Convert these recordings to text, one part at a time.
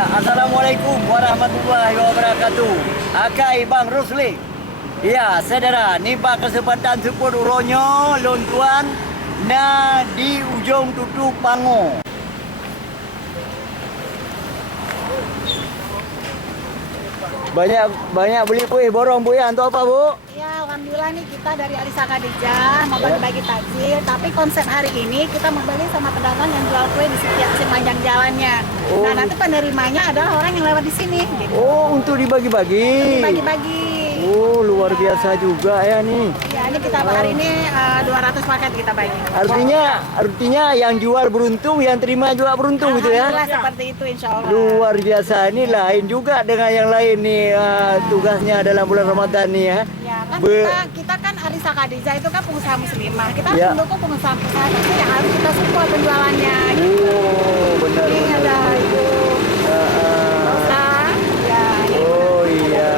Assalamualaikum warahmatullahi wabarakatuh. Akai Bang Rusli. Ya, saudara, ni bak kesempatan sepuluh uronyo lontuan na di ujung tutup Pango. Banyak beli kuih borong Bu ya. Untuk apa Bu? Ya, alhamdulillah nih kita dari Alisa Khadijah mau bagi-bagi takjil. Tapi konsep hari ini kita membeli sama pedagang yang jual kue di setiap sepanjang jalannya. Oh. Nah, nanti penerimanya adalah orang yang lewat di sini. Gitu. Oh, untuk dibagi-bagi. Bagi-bagi. Oh, luar biasa juga ya nih. Ya, ini kita hari ini 200 paket kita bagi. Artinya yang jual beruntung, yang terima juga beruntung gitu ya. Alhamdulillah seperti itu insya Allah. Luar biasa, ini lain juga dengan yang lain nih tugasnya dalam bulan Ramadan nih ya. Ya kan kita kan Alisa Khadijah itu kan pengusaha muslimah. Kita harus Ya. mendukung pengusaha-pengusaha itu yang harus kita support penjualannya. Gitu. Oh, benar. Ini ada Ibu Rosa. Ya, ini Oh iya.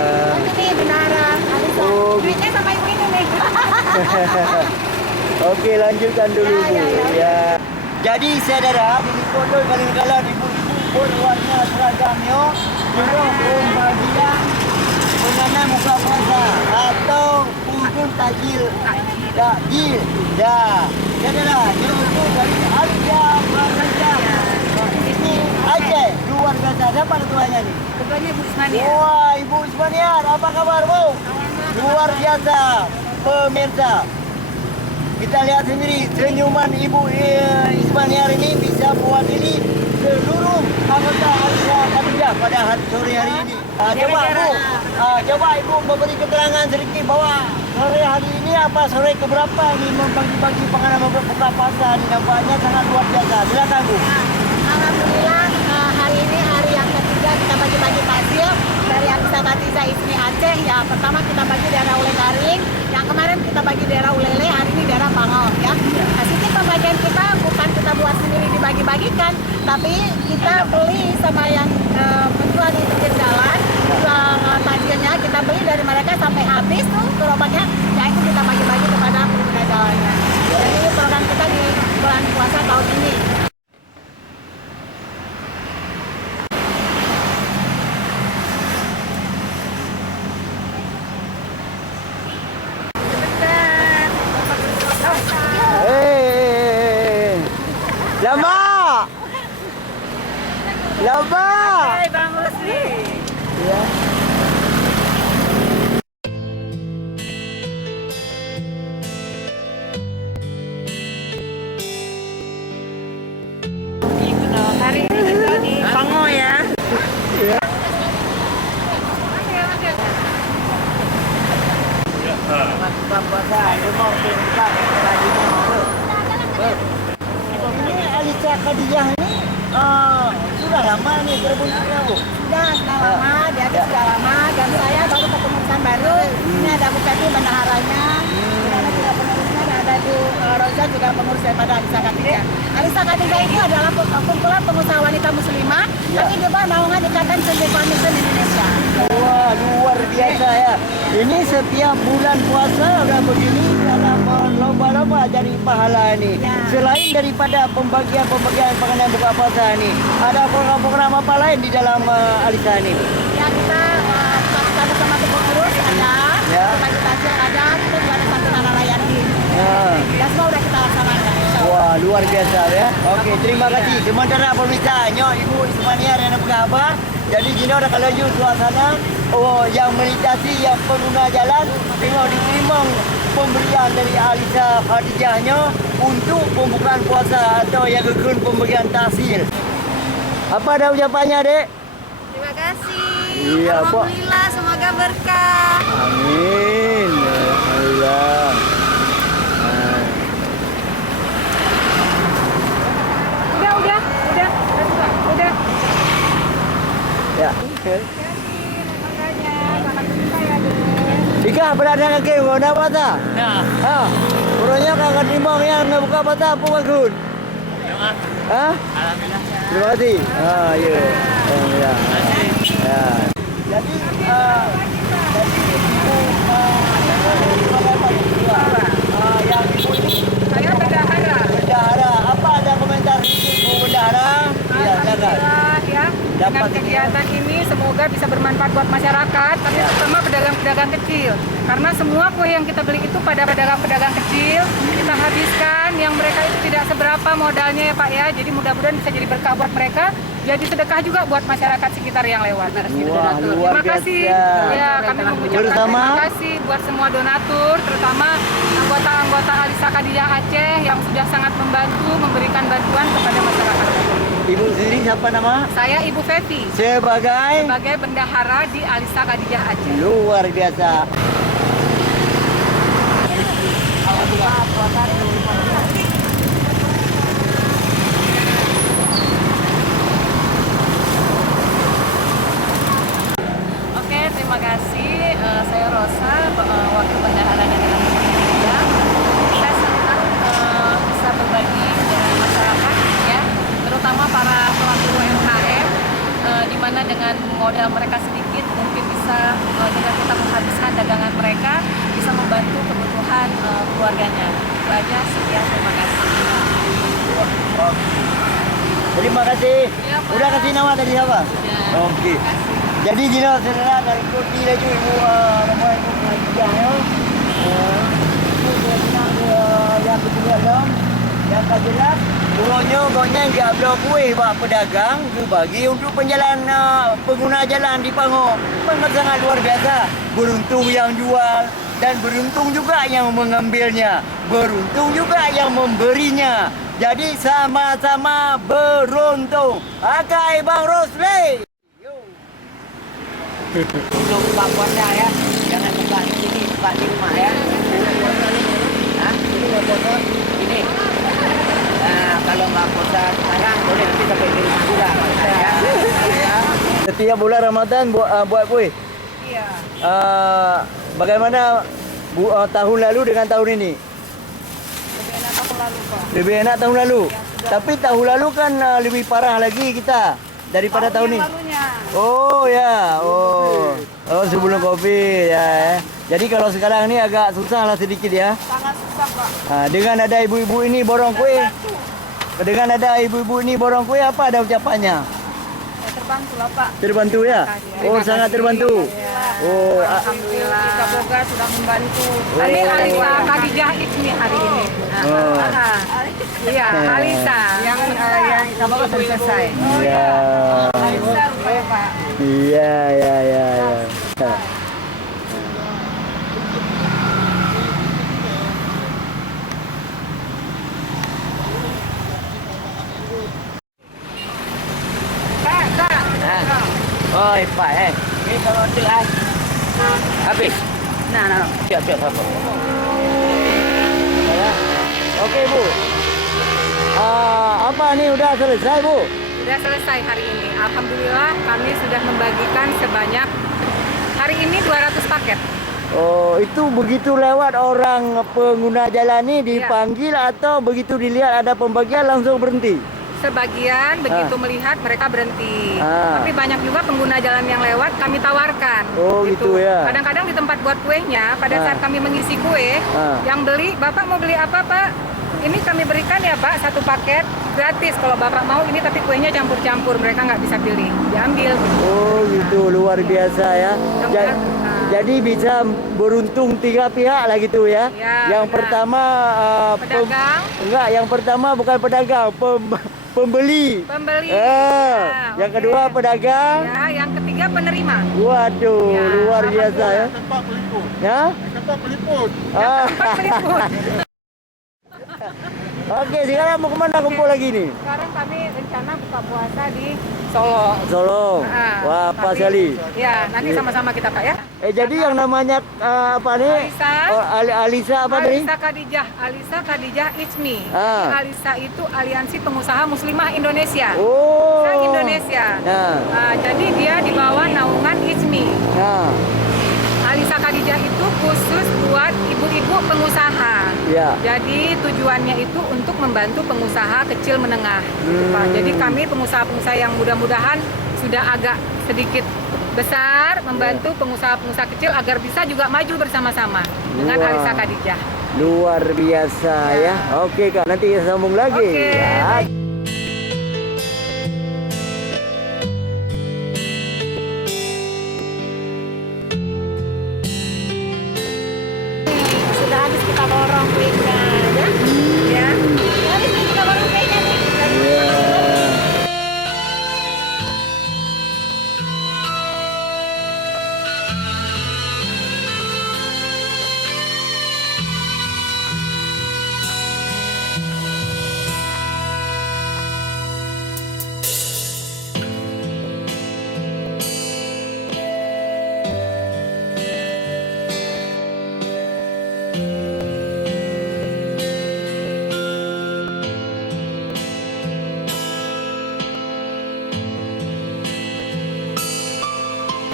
ini benaran Alisa. Oh. Duitnya sama ibu ini nih. Oke, lanjutkan dulu Bu. Ya. Ya. Jadi saudara, ini foto kadang-kadang ibu-ibu berwarna seragamnya dorong pembagian mengenai muka puasa atau ujung takjil. Ya. Saudara, itu dari Aceh. Ini Aceh, luar biasa. Siapa ketuanya nih? Ketuanya Ibu Ismania. Wah, Ibu Ismaniar, apa kabar Bu? Luar biasa, pemirsa. Kita lihat sendiri senyuman Ibu Ismaniar ini bisa mewakili seluruh anggota Alisa Khadijah pada hari sore hari ini. Coba Ibu memberi keterangan sedikit bahwa sore hari ini apa sore keberapa ini membagi-bagi pengalaman berbuka puasa ini nampaknya sangat luar biasa. Silakan Bu. Alhamdulillah hari ini hari yang ketiga kita bagi-bagi takjil dari Alisa Khadijah Ismi Aceh. Ya, pertama kita bagi daerah Ule Garing, yang kemarin kita bagi daerah Ulele, hari ini daerah Pango ya. Nah, sistem pembagian kita bukan kita buat sendiri dibagi-bagikan, tapi kita beli sama yang menjual di pinggir jalan, takjilnya kita beli dari mereka sampai habis tuh gerobaknya, ya itu kita bagi-bagi kepada pengguna jalannya. Jadi program kita di bulan puasa tahun ini. Lama. Hai Bang Rusli. Ya. Hari ini kita di Pango ya. Buka puasa, ini Alisa Khadijah ini sudah lama nih berbunyinya Bu. Sudah lama, dia sudah lama dan saya baru kepengurusan baru. Ini ada Bu Fetri bendaharanya. Ada juga pengurusnya, dan ada Bu Roza juga pengurus daripada Alisa Khadijah. Alisa Khadijah itu adalah kumpulan pengusaha wanita muslimah yang di bawah naungan Ikatan Cendekiawan Muslim Indonesia. Wah, luar biasa ya. Ini setiap bulan puasa udah begini dalam lomba-lomba jadi pahala ini. Ya. Selain daripada pembagian pengenai buka puasa ini, ada program-program apa lain di dalam Alisa ini? Ya, kita sama pengurus ada, Ya. bagi takjil ada, kita juga ada satu nana layani. Ya. Ya, semua udah kita laksanakan. Wah, luar biasa ya. Oke, terima kasih. Sementara pemirsa, Ibu Ismaniar yang berkabar. Jadi gini udah kalau suasana yang melintasi yang pengguna jalan tengok diterima pemberian dari Alisa Khadijahnya untuk pembukaan puasa atau yang kekun pemberian tahsil. Apa ada ucapannya, Dek? Terima kasih. Iya, Pak. Alhamdulillah, semoga berkah. Amin. Ya Allah. Udah. Ya. Makanya, sangat cinta ya, Dek. Ika berada ke mana puasa? Ya. Ah, urusnya kakak timbang yang nak buka puasa apa bagus? Hah? Alhamdulillah. Terima kasih. Ah, ya. Alhamdulillah. Ya. Jadi yang ibu ini Saya bendahara. bendahara. Apa ada komentar sedikit Bu bendahara? Ya, silakan. Alhamdulillah ya. Dapat Dengan ini. Karena semua kue yang kita beli itu pada pedagang-pedagang kecil, kita habiskan yang mereka itu tidak seberapa modalnya ya Pak ya. Jadi mudah-mudahan bisa jadi berkah buat mereka, jadi sedekah juga buat masyarakat sekitar yang lewat. Wah, luar Terima kasih. biasa. Ya, kami mengucapkan Bersama? terima kasih buat semua donatur, terutama anggota-anggota Alisa Khadijah Aceh yang sudah sangat membantu memberikan bantuan kepada masyarakat. Ibu sendiri siapa nama? Saya Ibu Fevi Sebagai bendahara di Alisa Khadijah Aceh. luar biasa. Oke, terima kasih. Saya Rosa, wakil bendahara dari Alisa Khadijah. Saya senang bisa berbagi dengan masyarakat, ya, terutama para pelaku UMKM, di mana dengan modal mereka sedikit mungkin bisa dengan kita menghabiskan dagangan mereka bisa membantu kebutuhan keluarganya. Itu aja, sekian, terima kasih. Terima kasih. Ya, Pak. Udah kasih nama tadi siapa? Sudah. Oke. Jadi Jino saudara dari kopi lagi ibu nama ibu Khadijah ya. Ibu dia bilang yang kedua dalam yang kejelas pokoknya nggak belum kue buat pedagang itu bagi untuk penjalan pengguna jalan di Pango. Memang sangat luar biasa. Beruntung yang jual dan beruntung juga yang mengambilnya. Beruntung juga yang memberinya. Jadi sama-sama beruntung. Akai Bang Rosli. Untuk buka puasa ya, jangan buka di sini, buka di rumah ya. Hah? Ini nggak puasa? Ini. Nah, kalau nggak puasa sekarang boleh nanti sampai di rumah juga. Ya. Setiap bulan Ramadan buat kue. Iya. Bagaimana tahun lalu dengan tahun ini? Lebih enak tahun lalu Pak. Lebih enak tahun lalu. Tapi tahun lalu kan lebih parah lagi kita daripada tahun ini. Lalunya. Oh ya, oh sebelum Covid ya. Jadi kalau sekarang ini agak susah lah sedikit ya. Sangat susah Pak. Dengan ada ibu-ibu ini borong kue, dengan ada ibu-ibu ini borong kue apa ada ucapannya? Ya, terbantu lah Pak. Terbantu ya? Oh sangat terbantu. Oh, Alhamdulillah. Kita Boga sudah membantu. Oh. Kami Alisa Khadijah ini hari ini. Oh. Iya, Alisa. Yang kita Boga sudah selesai. Iya. Alisa rupanya Pak. Iya. Kak. Oh, Pak Ini kalau untuk habis. Nah. Siap apa? Ya. Oke, Bu. Apa nih udah selesai, Bu? Sudah selesai hari ini. Alhamdulillah kami sudah membagikan sebanyak hari ini 200 paket. Oh, itu begitu lewat orang pengguna jalan ini dipanggil atau begitu dilihat ada pembagian langsung berhenti? Sebagian begitu melihat mereka berhenti. Tapi banyak juga pengguna jalan yang lewat kami tawarkan. Oh, gitu ya. Kadang-kadang di tempat buat kuenya, pada saat kami mengisi kue, yang beli, Bapak mau beli apa Pak? Ini kami berikan ya Pak, satu paket gratis kalau Bapak mau ini, tapi kuenya campur-campur, mereka nggak bisa pilih, diambil. Oh gitu, luar biasa ya. Jadi bisa beruntung tiga pihak lah gitu ya. Ya, yang benar. pertama Pedagang. yang pertama bukan pedagang, pembeli. Ya, yang kedua pedagang. Ya, yang ketiga penerima. Waduh, Ya, luar biasa ya. Tempat peliput. Ya? Tempat peliput. Tempat peliput. Oke, sekarang mau kemana kumpul lagi nih? Sekarang kami rencana buka puasa di Solo. Solo. Wah, pas sekali. Ya, nanti sama-sama kita Pak ya. Jadi yang namanya apa nih? Alisa. Alisa apa tadi? Alisa Khadijah Ijmi. Alisa itu Aliansi Pengusaha Muslimah Indonesia. Oh. Indonesia. Jadi dia di bawah naungan Ijmi. Alisa Khadijah itu khusus buat ibu-ibu pengusaha. Ya. Jadi tujuannya itu untuk membantu pengusaha kecil menengah. Pak. Jadi kami pengusaha-pengusaha yang mudah-mudahan sudah agak sedikit besar membantu pengusaha-pengusaha kecil agar bisa juga maju bersama-sama dengan Alisa Khadijah. Luar biasa ya. Oke Kak, nanti kita sambung lagi. Oke. Ya.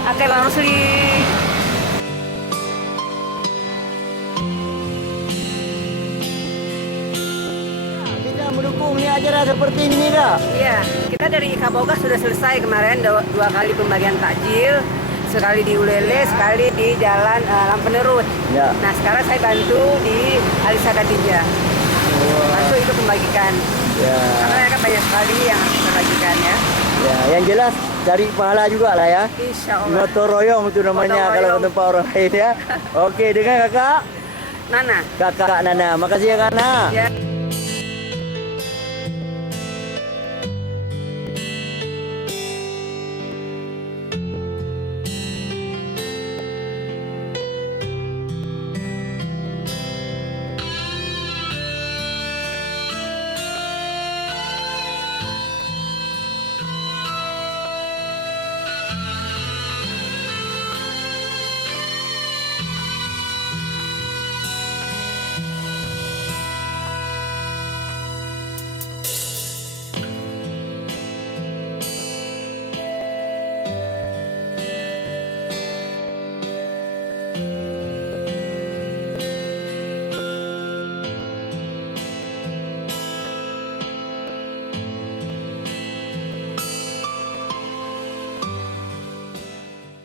Oke Bang Rusli. Kita mendukung nih acara seperti ini kak. Iya, kita dari Ika Boga sudah selesai kemarin dua kali pembagian takjil, sekali di Ulele, sekali di Jalan Lampenerut. Ya. Nah sekarang saya bantu di Alisa Katija, bantu itu membagikan. Ya. Karena mereka banyak sekali yang harus kita bagikan ya. Ya, yang jelas cari pahala juga lah ya. Insya Allah. Gotong royong itu namanya Gotong kalau royong. ke tempat orang lain ya. Oke, dengan kakak Nana. Nana. Makasih ya Kak Nana. Ya.